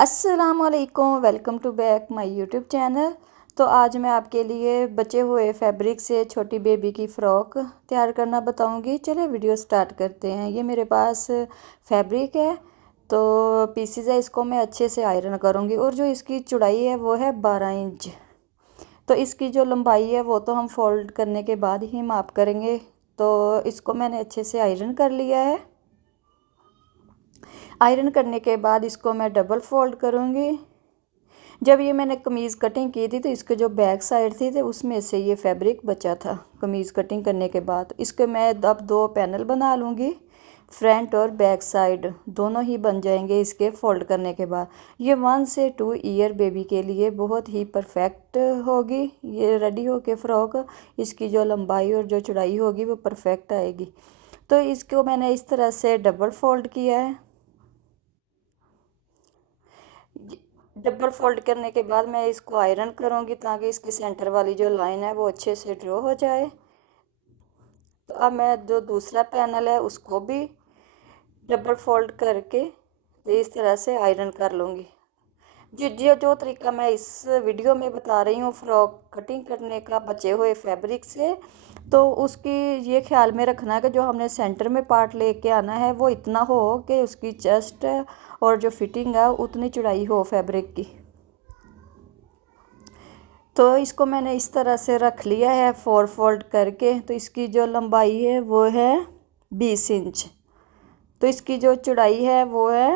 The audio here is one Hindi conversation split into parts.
अस्सलामुअलैकुम, welcome to back my YouTube channel. तो आज मैं आपके लिए बचे हुए फैब्रिक से छोटी बेबी की फ़्रॉक तैयार करना बताऊंगी। चलिए वीडियो स्टार्ट करते हैं। ये मेरे पास फैब्रिक है, तो पीसीज है, इसको मैं अच्छे से आयरन करूंगी। और जो इसकी चौड़ाई है वो है 12 इंच। तो इसकी जो लंबाई है वो तो हम फोल्ड करने के बाद ही माप करेंगे। तो इसको मैंने अच्छे से आयरन कर लिया है। आयरन करने के बाद इसको मैं डबल फोल्ड करूँगी। जब ये मैंने कमीज़ कटिंग की थी तो इसके जो बैक साइड थी तो उसमें से ये फैब्रिक बचा था कमीज़ कटिंग करने के बाद। इसके मैं अब दो पैनल बना लूँगी, फ्रंट और बैक साइड दोनों ही बन जाएंगे इसके फोल्ड करने के बाद। ये 1 से 2 ईयर बेबी के लिए बहुत ही परफेक्ट होगी। ये रेडी हो के फ़्रॉक, इसकी जो लंबाई और जो चौड़ाई होगी वो परफेक्ट आएगी। तो इसको मैंने इस तरह से डबल फोल्ड किया है। डबल फोल्ड करने के बाद मैं इसको आयरन करूँगी ताकि इसकी सेंटर वाली जो लाइन है वो अच्छे से ड्रॉ हो जाए। तो अब मैं जो दूसरा पैनल है उसको भी डबल फोल्ड करके इस तरह से आयरन कर लूँगी। जो तरीका मैं इस वीडियो में बता रही हूँ फ्रॉक कटिंग करने का बचे हुए फैब्रिक से, तो उसकी ये ख्याल में रखना है कि जो हमने सेंटर में पार्ट लेके आना है वो इतना हो कि उसकी चेस्ट और जो फिटिंग है उतनी चौड़ाई हो फैब्रिक की। तो इसको मैंने इस तरह से रख लिया है 4 फोल्ड करके। तो इसकी जो लंबाई है वो है 20 इंच। तो इसकी जो चौड़ाई है वो है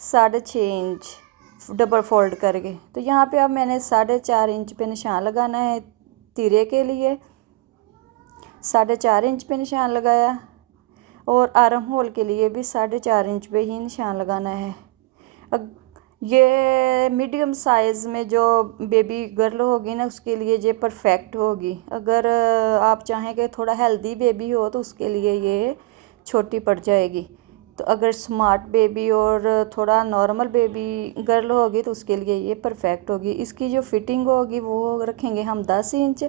6.5 इंच डबल फोल्ड करके। तो यहाँ पे अब मैंने 4.5 इंच पे निशान लगाना है तीरे के लिए। 4.5 इंच पे निशान लगाया और आर्म होल के लिए भी 4.5 इंच पे ही निशान लगाना है। ये मीडियम साइज़ में जो बेबी गर्ल होगी ना उसके लिए ये परफेक्ट होगी। अगर आप चाहें कि थोड़ा हेल्दी बेबी हो तो उसके लिए ये छोटी पड़ जाएगी। तो अगर स्मार्ट बेबी और थोड़ा नॉर्मल बेबी गर्ल होगी तो उसके लिए ये परफेक्ट होगी। इसकी जो फिटिंग होगी वो रखेंगे हम 10 इंच।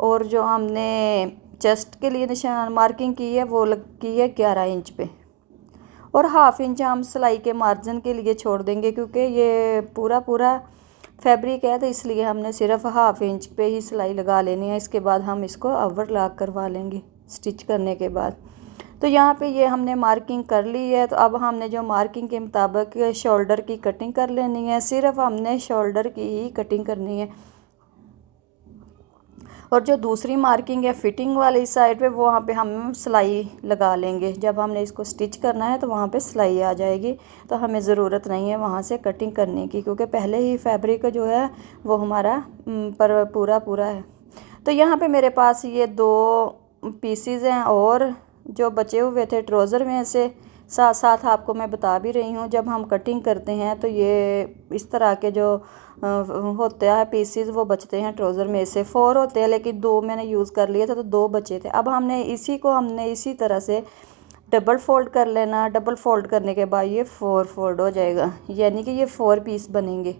और जो हमने चेस्ट के लिए निशान मार्किंग की है वो की है 11 इंच पे। और हाफ इंच हम सिलाई के मार्जिन के लिए छोड़ देंगे क्योंकि ये पूरा पूरा फैब्रिक है, तो इसलिए हमने सिर्फ हाफ इंच पे ही सिलाई लगा लेनी है। इसके बाद हम इसको ओवरलॉक करवा लेंगे स्टिच करने के बाद। तो यहाँ पे ये हमने मार्किंग कर ली है। तो अब हमने जो मार्किंग के मुताबिक शोल्डर की कटिंग कर लेनी है। सिर्फ हमने शोल्डर की ही कटिंग करनी है। और जो दूसरी मार्किंग है फिटिंग वाली साइड पे वहाँ पे हम सिलाई लगा लेंगे। जब हमने इसको स्टिच करना है तो वहाँ पे सिलाई आ जाएगी। तो हमें ज़रूरत नहीं है वहाँ से कटिंग करने की क्योंकि पहले ही फैब्रिक जो है वो हमारा पर पूरा है। तो यहाँ पे मेरे पास ये 2 पीसीज हैं और जो बचे हुए थे ट्राउज़र में से साथ साथ आपको मैं बता भी रही हूँ। जब हम कटिंग करते हैं तो ये इस तरह के जो होते हैं पीसीज वो बचते हैं ट्राउज़र में से। 4 होते हैं लेकिन 2 मैंने यूज़ कर लिए थे तो 2 बचे थे। अब हमने इसी तरह से डबल फोल्ड कर लेना। डबल फोल्ड करने के बाद ये 4 फोल्ड हो जाएगा, यानी कि ये 4 पीस बनेंगे।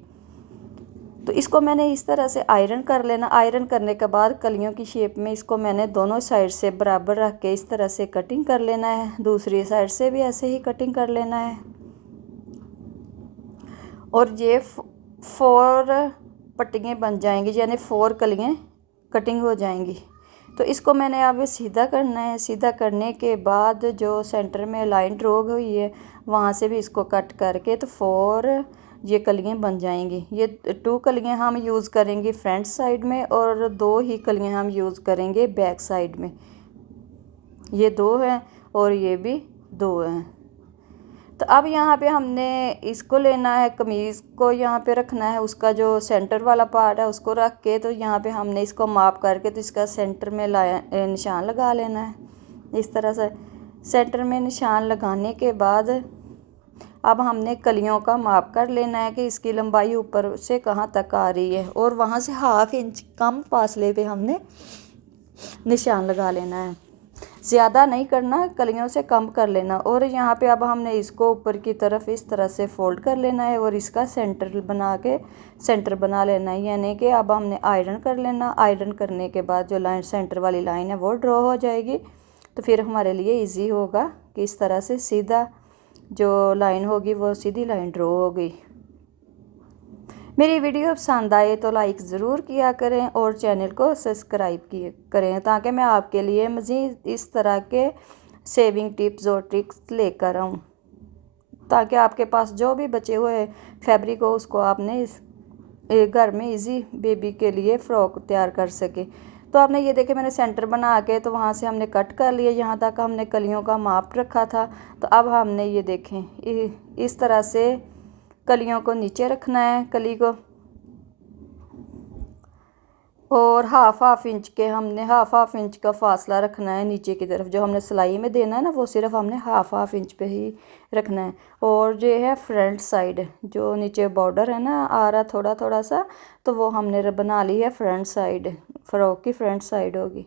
तो इसको मैंने इस तरह से आयरन कर लेना। आयरन करने के बाद कलियों की शेप में इसको मैंने दोनों साइड से बराबर रख के इस तरह से कटिंग कर लेना है। दूसरी साइड से भी ऐसे ही कटिंग कर लेना है। और ये 4 पट्टियाँ बन जाएंगी, यानी 4 कलियाँ कटिंग हो जाएंगी। तो इसको मैंने अब सीधा करना है। सीधा करने के बाद जो सेंटर में लाइन ड्रॉ हुई है वहाँ से भी इसको कट करके तो 4 ये कलियाँ बन जाएंगी। ये 2 कलियाँ हम यूज़ करेंगे फ्रंट साइड में और 2 ही कलियाँ हम यूज़ करेंगे बैक साइड में। ये 2 हैं और ये भी 2 हैं। तो अब यहाँ पे हमने इसको लेना है, कमीज़ को यहाँ पे रखना है, उसका जो सेंटर वाला पार्ट है उसको रख के तो यहाँ पे हमने इसको माप करके तो इसका सेंटर में निशान लगा लेना है। इस तरह से सेंटर में निशान लगाने के बाद अब हमने कलियों का माप कर लेना है कि इसकी लंबाई ऊपर से कहाँ तक आ रही है और वहाँ से हाफ इंच कम फासले पे हमने निशान लगा लेना है। ज़्यादा नहीं करना, कलियों से कम कर लेना। और यहाँ पे अब हमने इसको ऊपर की तरफ इस तरह से फोल्ड कर लेना है और इसका सेंटर बना लेना है, यानी कि अब हमने आयरन कर लेना। आयरन करने के बाद जो लाइन सेंटर वाली लाइन है वो ड्रॉ हो जाएगी। तो फिर हमारे लिए इजी होगा कि इस तरह से सीधा जो लाइन होगी वो सीधी लाइन ड्रॉ हो गई। मेरी वीडियो पसंद आए तो लाइक ज़रूर किया करें और चैनल को सब्सक्राइब किए करें, ताकि मैं आपके लिए मज़ीद इस तरह के सेविंग टिप्स और ट्रिक्स लेकर आऊँ, ताकि आपके पास जो भी बचे हुए फैब्रिक हो उसको आपने इस घर में इजी बेबी के लिए फ़्रॉक तैयार कर सके। तो आपने ये देखे मैंने सेंटर बना के तो वहाँ से हमने कट कर लिए, यहाँ तक हमने कलियों का माप रखा था। तो अब हमने ये देखें इस तरह से कलियों को नीचे रखना है, कली को, और हाफ इंच के हमने हाफ इंच का फासला रखना है नीचे की तरफ। जो हमने सिलाई में देना है ना वो सिर्फ हमने हाफ इंच पे ही रखना है। और जो है फ्रंट साइड जो नीचे बॉर्डर है ना आ रहा थोड़ा थोड़ा सा, तो वो हमने बना ली है फ्रंट साइड, फ़्रॉक की फ्रंट साइड होगी।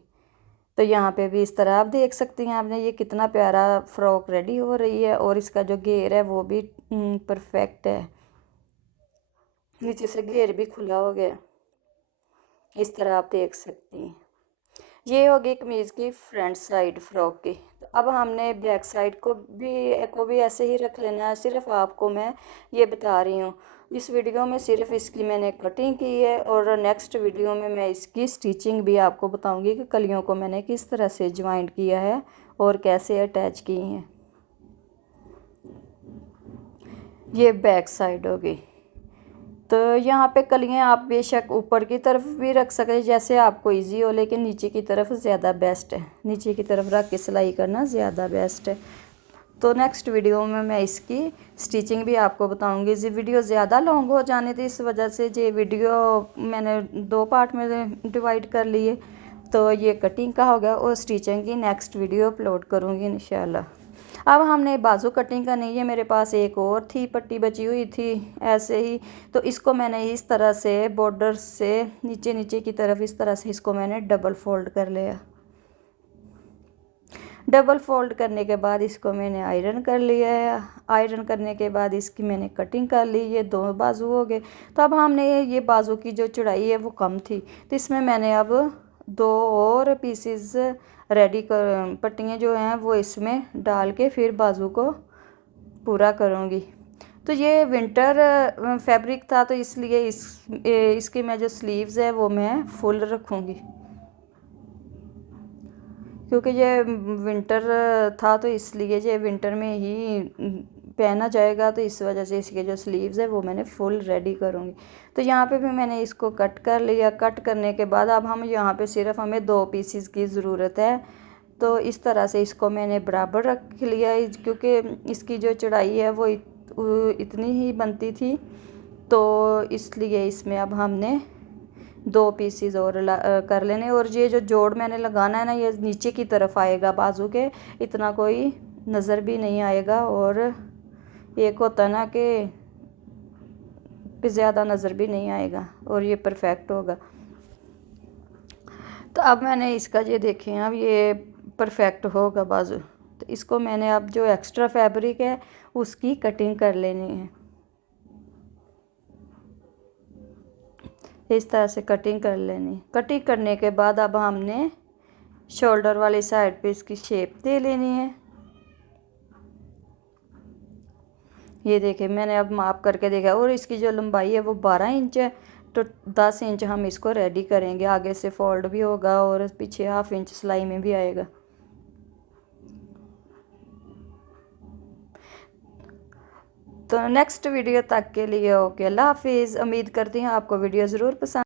तो यहाँ पे भी इस तरह आप देख सकती हैं आपने ये कितना प्यारा फ़्रॉक रेडी हो रही है। और इसका जो घेर है वो भी परफेक्ट है, नीचे से घेर भी खुला हो गया, इस तरह आप देख सकती हैं। ये होगी कमीज़ की फ्रंट साइड फ़्रॉक की। तो अब हमने बैक साइड को भी ऐसे ही रख लेना है। सिर्फ आपको मैं ये बता रही हूँ, इस वीडियो में सिर्फ इसकी मैंने कटिंग की है, और नेक्स्ट वीडियो में मैं इसकी स्टिचिंग भी आपको बताऊँगी कि कलियों को मैंने किस तरह से ज्वाइंट किया है और कैसे अटैच किए हैं। ये बैक साइड होगी। तो यहाँ पे कलियाँ आप बेशक ऊपर की तरफ भी रख सकते जैसे आपको इजी हो, लेकिन नीचे की तरफ ज़्यादा बेस्ट है, नीचे की तरफ रख के सिलाई करना ज़्यादा बेस्ट है। तो नेक्स्ट वीडियो में मैं इसकी स्टिचिंग भी आपको बताऊंगी। ये वीडियो ज़्यादा लॉन्ग हो जाने थी, इस वजह से ये वीडियो मैंने 2 पार्ट में डिवाइड कर लिए। तो ये कटिंग का हो गया, और स्टिचिंग की नेक्स्ट वीडियो अपलोड करूँगी इंशाल्लाह। अब हमने बाजू कटिंग करनी है। मेरे पास एक और थी पट्टी बची हुई थी ऐसे ही, तो इसको मैंने इस तरह से बॉर्डर से नीचे नीचे की तरफ इस तरह से इसको मैंने डबल फोल्ड कर लिया। डबल फोल्ड करने के बाद इसको मैंने आयरन कर लिया है। आयरन करने के बाद इसकी मैंने कटिंग कर ली, ये 2 बाजू हो गए। तो अब हमने ये बाजू की जो चौड़ाई है वो कम थी, तो इसमें मैंने अब 2 और पीसेस रेडी कर पट्टियाँ जो हैं वो इसमें डाल के फिर बाजू को पूरा करूँगी। तो ये विंटर फैब्रिक था, तो इसलिए इसकी मैं जो स्लीव्स है वो मैं फुल रखूँगी, क्योंकि ये विंटर था तो इसलिए ये विंटर में ही पहना जाएगा। तो इस वजह से इसके जो स्लीव्स है वो मैंने फुल रेडी करूँगी। तो यहाँ पे भी मैंने इसको कट कर लिया। कट करने के बाद अब हम यहाँ पे सिर्फ हमें 2 पीसीस की ज़रूरत है। तो इस तरह से इसको मैंने बराबर रख लिया, क्योंकि इसकी जो चौड़ाई है वो इतनी ही बनती थी, तो इसलिए इसमें अब हमने 2 पीसीज और कर लेने। और ये जो जोड़ मैंने लगाना है ना ये नीचे की तरफ आएगा बाजू के, इतना कोई नज़र भी नहीं आएगा। और एक होता ना कि ज़्यादा नज़र भी नहीं आएगा, और ये परफेक्ट होगा। तो अब मैंने इसका ये देखें अब ये परफेक्ट होगा बाजू। तो इसको मैंने अब जो एक्स्ट्रा फैब्रिक है उसकी कटिंग कर लेनी है। इस तरह से कटिंग कर लेनी। कटिंग करने के बाद अब हमने शोल्डर वाली साइड पे इसकी शेप दे लेनी है। ये देखिए मैंने अब माप करके देखा, और इसकी जो लंबाई है वो 12 इंच है, तो 10 इंच हम इसको रेडी करेंगे। आगे से फोल्ड भी होगा और पीछे हाफ इंच सिलाई में भी आएगा। तो नेक्स्ट वीडियो तक के लिए ओके, अल्लाह हाफिज़। उम्मीद करती हूँ आपको वीडियो ज़रूर पसंद